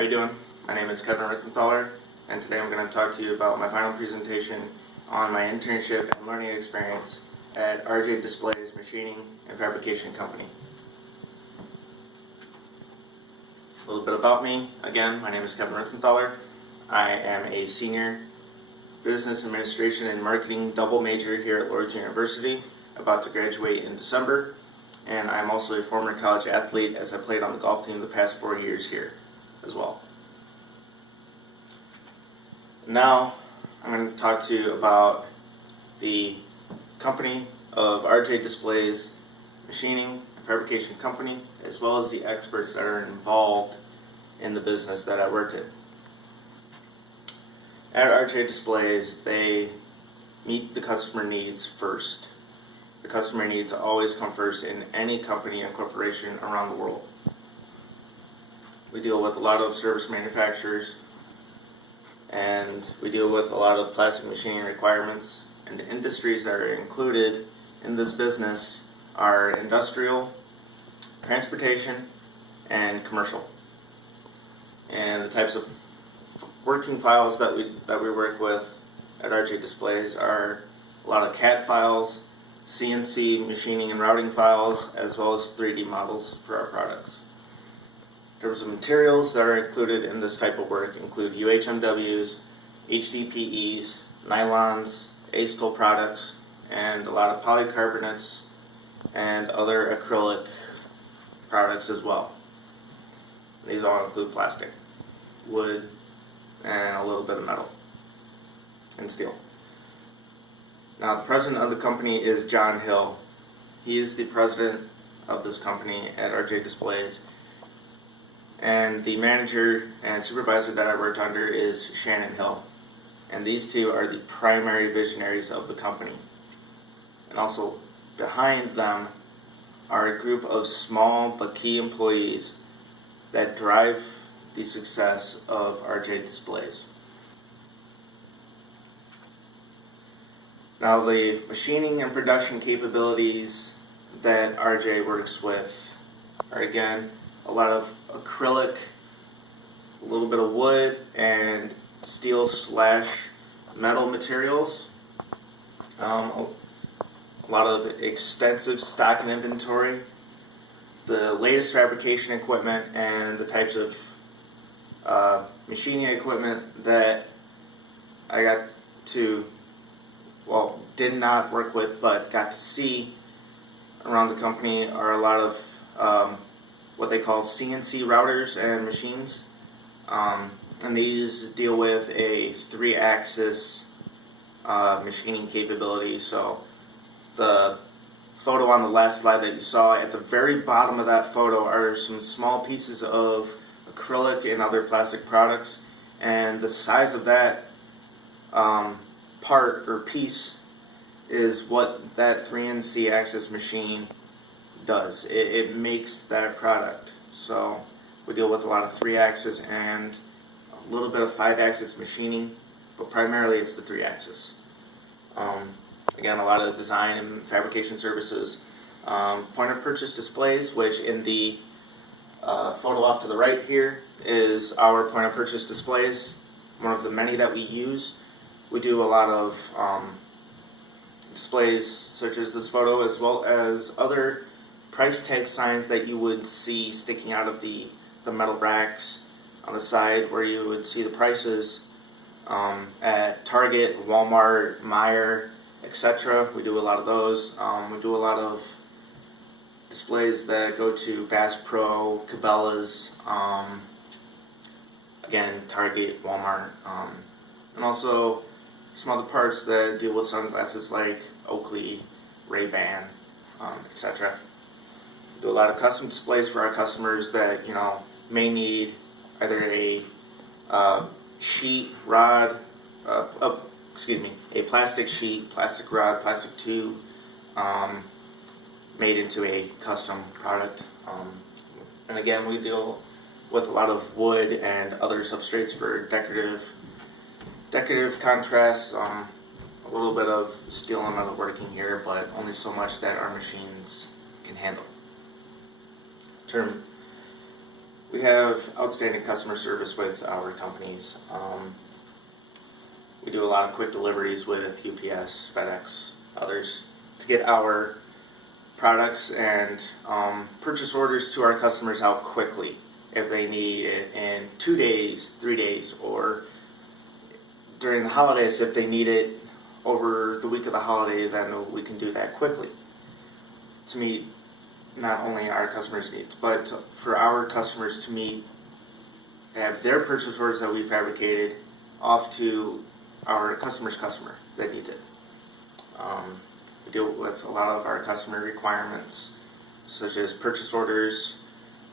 How are you doing? My name is Kevin Ritzenthaler, and today I'm going to talk to you about my final presentation on my internship and learning experience at DISPLAYS Machining and Fabrication Company. A little bit about me. Again, my name is Kevin Ritzenthaler. I am a senior business administration and marketing double major here at Lourdes University, about to graduate in December. And I'm also a former college athlete, as I played on the golf team the past 4 years here as well. Now I'm going to talk to you about the company of DISPLAYS Machining and Fabrication Company, as well as the experts that are involved in the business that I worked in. At DISPLAYS, they meet the customer needs first. The customer needs always come first in any company and corporation around the world. We deal with a lot of service manufacturers, and we deal with a lot of plastic machining requirements, and the industries that are included in this business are industrial, transportation, and commercial. And the types of working files that we work with at DISPLAYS are a lot of CAD files, CNC machining and routing files, as well as 3D models for our products. In terms of materials that are included in this type of work include UHMWs, HDPEs, nylons, acetal products, and a lot of polycarbonates and other acrylic products as well. These all include plastic, wood, and a little bit of metal and steel. Now, the president of the company is John Hill. He is the president of this company at DISPLAYS. And the manager and supervisor that I worked under is Shannon Hill. And these two are the primary visionaries of the company. And also behind them are a group of small but key employees that drive the success of DISPLAYS. Now, the machining and production capabilities that RJ works with are, again, a lot of acrylic, a little bit of wood, and steel/metal materials. A lot of extensive stock and inventory, the latest fabrication equipment, and the types of machining equipment that I got to, did not work with, but got to see around the company are a lot of what they call CNC routers and machines. And these deal with a 3-axis machining capability. So the photo on the last slide that you saw, at the very bottom of that photo are some small pieces of acrylic and other plastic products, and the size of that part or piece is what that 3-axis machine does. It makes that product. So we deal with a lot of 3-axis and a little bit of 5-axis machining, but primarily it's the 3-axis. Again, a lot of design and fabrication services. Point of purchase displays, which in the photo off to the right here is our point of purchase displays, one of the many that we use. We do a lot of displays such as this photo, as well as other price tag signs that you would see sticking out of the metal racks on the side, where you would see the prices at Target, Walmart, Meijer, etc. We do a lot of those. We do a lot of displays that go to Bass Pro, Cabela's, again, Target, Walmart, and also some other parts that deal with sunglasses like Oakley, Ray-Ban, etc. We do a lot of custom displays for our customers that may need either a sheet, rod, a plastic sheet, plastic rod, plastic tube, made into a custom product. And again, we deal with a lot of wood and other substrates for decorative contrasts, a little bit of steel and metal working here, but only so much that our machines can handle. We have outstanding customer service with our companies. We do a lot of quick deliveries with UPS, FedEx, others to get our products and purchase orders to our customers out quickly if they need it in 2 days, 3 days, or during the holidays if they need it over the week of the holiday, then we can do that quickly to meet not only our customers' needs, but for our customers to have their purchase orders that we fabricated off to our customer's customer that needs it. We deal with a lot of our customer requirements, such as purchase orders,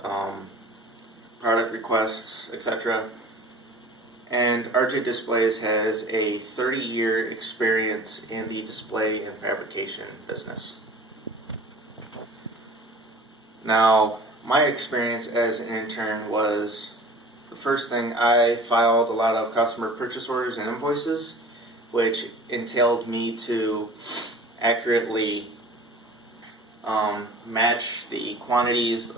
product requests, etc. And RJ Displays has a 30-year experience in the display and fabrication business. Now, my experience as an intern was, the first thing, I filed a lot of customer purchase orders and invoices, which entailed me to accurately match the quantities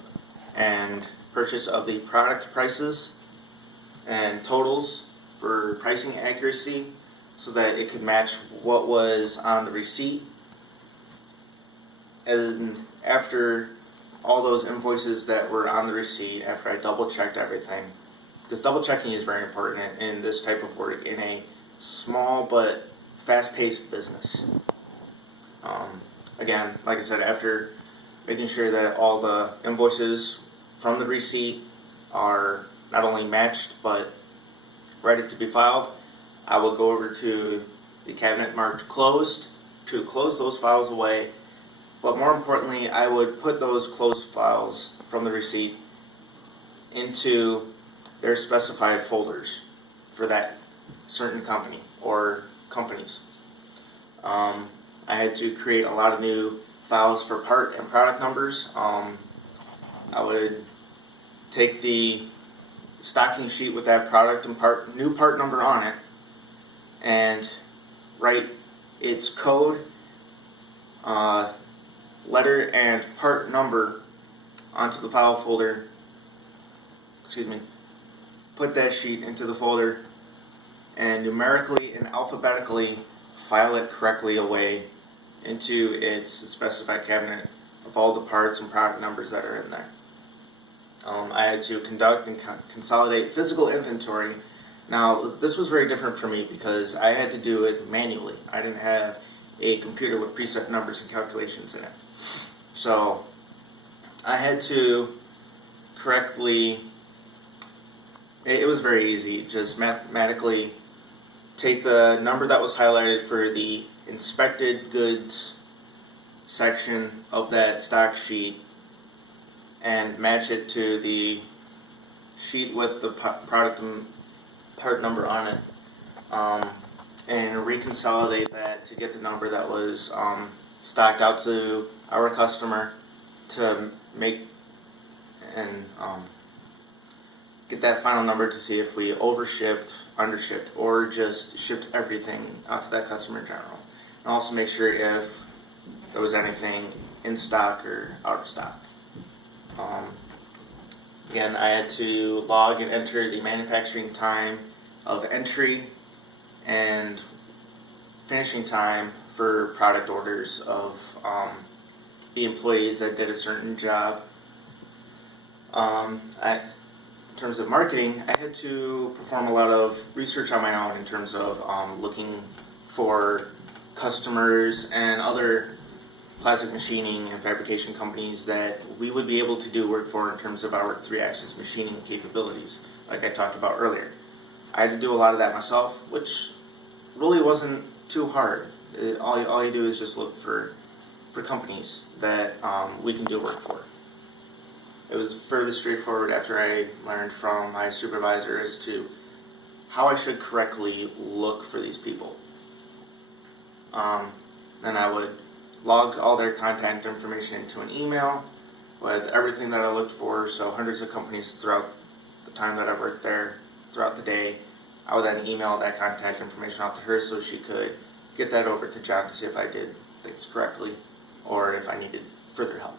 and purchase of the product prices and totals for pricing accuracy so that it could match what was on the receipt. And after all those invoices that were on the receipt, after I double checked everything, because double checking is very important in this type of work in a small but fast-paced business. Again, like I said, after making sure that all the invoices from the receipt are not only matched but ready to be filed, I will go over to the cabinet marked closed to close those files away. But more importantly, I would put those closed files from the receipt into their specified folders for that certain company or companies. I had to create a lot of new files for part and product numbers. I would take the stocking sheet with that product and new part number on it and write its code, letter, and part number onto the file folder. Put that sheet into the folder and numerically and alphabetically file it correctly away into its specified cabinet of all the parts and product numbers that are in there. I had to conduct and consolidate physical inventory. Now, this was very different for me because I had to do it manually. I didn't have a computer with preset numbers and calculations in it. So I had to correctly, it was very easy, just mathematically take the number that was highlighted for the inspected goods section of that stock sheet and match it to the sheet with the product and part number on it, and reconsolidate that to get the number that was stocked out to our customer to make and get that final number to see if we overshipped, undershipped, or just shipped everything out to that customer in general. And also make sure if there was anything in stock or out of stock. Again, I had to log and enter the manufacturing time of entry and finishing time for product orders of the employees that did a certain job. In terms of marketing, I had to perform a lot of research on my own in terms of looking for customers and other plastic machining and fabrication companies that we would be able to do work for in terms of our 3-axis machining capabilities, like I talked about earlier. I had to do a lot of that myself, which really wasn't too hard. All you do is just look for companies that we can do work for. It was fairly straightforward after I learned from my supervisor as to how I should correctly look for these people. Then I would log all their contact information into an email with everything that I looked for, so hundreds of companies throughout the time that I worked there, throughout the day. I would then email that contact information out to her so she could get that over to John to see if I did things correctly or if I needed further help.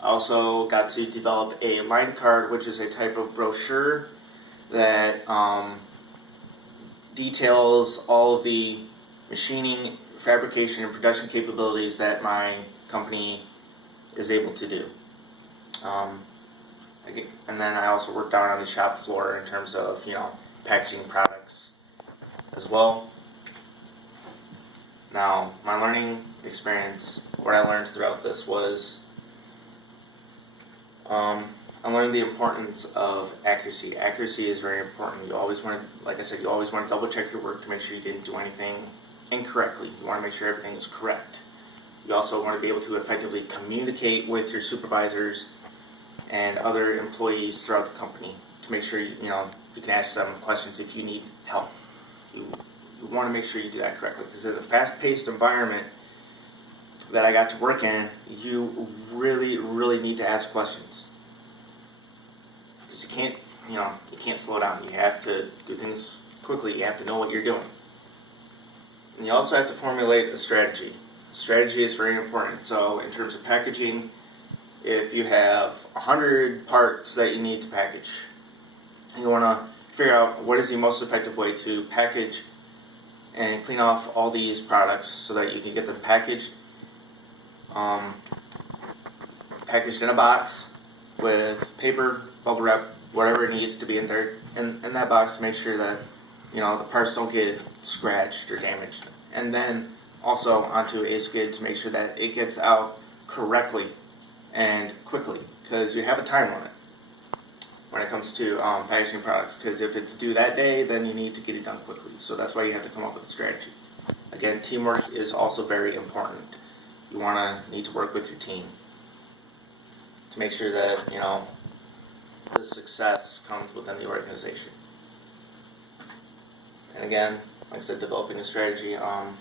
I also got to develop a line card, which is a type of brochure that details all of the machining, fabrication, and production capabilities that my company is able to do. And then I also worked down on the shop floor in terms of, packaging products as well. Now, my learning experience, what I learned throughout this was, I learned the importance of accuracy. Accuracy is very important. You always want to, like I said, you always want to double check your work to make sure you didn't do anything incorrectly. You want to make sure everything is correct. You also want to be able to effectively communicate with your supervisors and other employees throughout the company to make sure you can ask them questions if you need help. You want to make sure you do that correctly, because in a fast-paced environment that I got to work in, you really need to ask questions, because you can't slow down. You have to do things quickly. You have to know what you're doing, and you also have to formulate a strategy. Strategy is very important. So in terms of packaging, if you have 100 parts that you need to package, you want to figure out what is the most effective way to package and clean off all these products so that you can get them packaged in a box with paper, bubble wrap, whatever it needs to be in there, in that box, to make sure that the parts don't get scratched or damaged. And then also onto a skid to make sure that it gets out correctly and quickly, because you have a time limit when it comes to packaging products, because if it's due that day, then you need to get it done quickly. So that's why you have to come up with a strategy. Again, teamwork is also very important. You need to work with your team to make sure that the success comes within the organization. And again, like I said, developing a strategy. And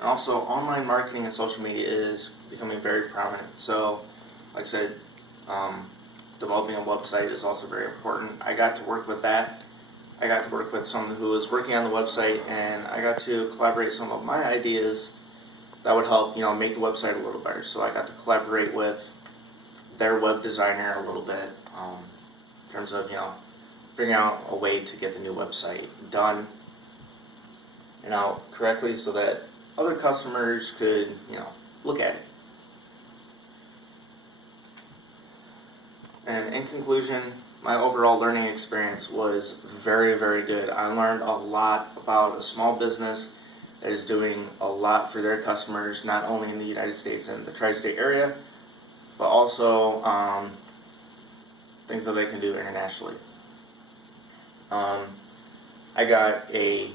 also, online marketing and social media is becoming very prominent. So, like I said, developing a website is also very important. I got to work with that. I got to work with someone who was working on the website, and I got to collaborate some of my ideas that would help, make the website a little better. So I got to collaborate with their web designer a little bit in terms of, figuring out a way to get the new website done and out correctly so that other customers could, look at it. And in conclusion, my overall learning experience was very, very good. I learned a lot about a small business that is doing a lot for their customers, not only in the United States and the tri-state area, but also things that they can do internationally. I got a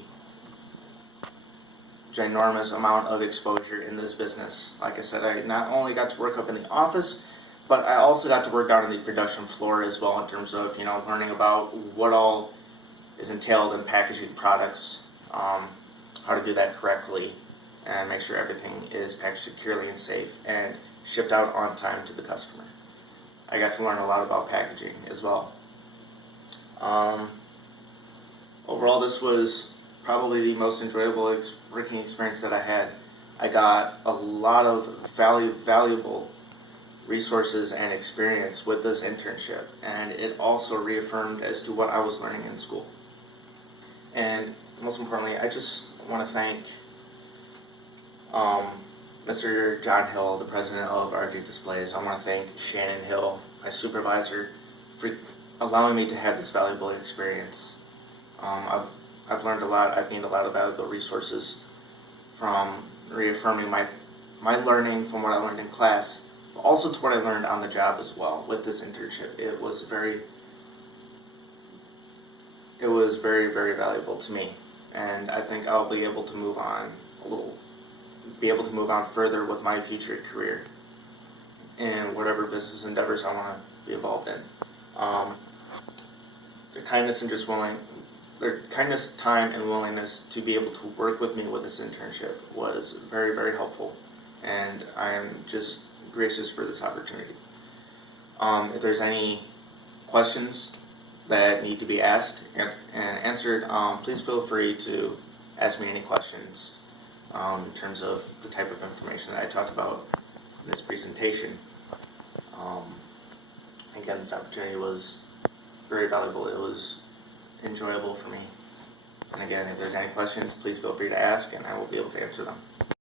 ginormous amount of exposure in this business. Like I said, I not only got to work up in the office, but I also got to work down on the production floor as well, in terms of learning about what all is entailed in packaging products, how to do that correctly, and make sure everything is packaged securely and safe and shipped out on time to the customer. I got to learn a lot about packaging as well. Overall, this was probably the most enjoyable working experience that I had. I got a lot of valuable resources and experience with this internship, and it also reaffirmed as to what I was learning in school. And most importantly, I just want to thank Mr. John Hill, the president of RG Displays. I want to thank Shannon Hill, my supervisor, for allowing me to have this valuable experience. I've learned a lot. I've gained a lot of valuable resources from reaffirming my learning from what I learned in class, but also to what I learned on the job as well with this internship. It was very, very valuable to me, and I think I'll be able to move on further with my future career in whatever business endeavors I want to be involved in. Their kindness, time, and willingness to be able to work with me with this internship was very, very helpful, and I am just gracious for this opportunity. If there's any questions that need to be asked and answered, please feel free to ask me any questions in terms of the type of information that I talked about in this presentation. Again, this opportunity was very valuable. It was enjoyable for me. And again, if there's any questions, please feel free to ask, and I will be able to answer them.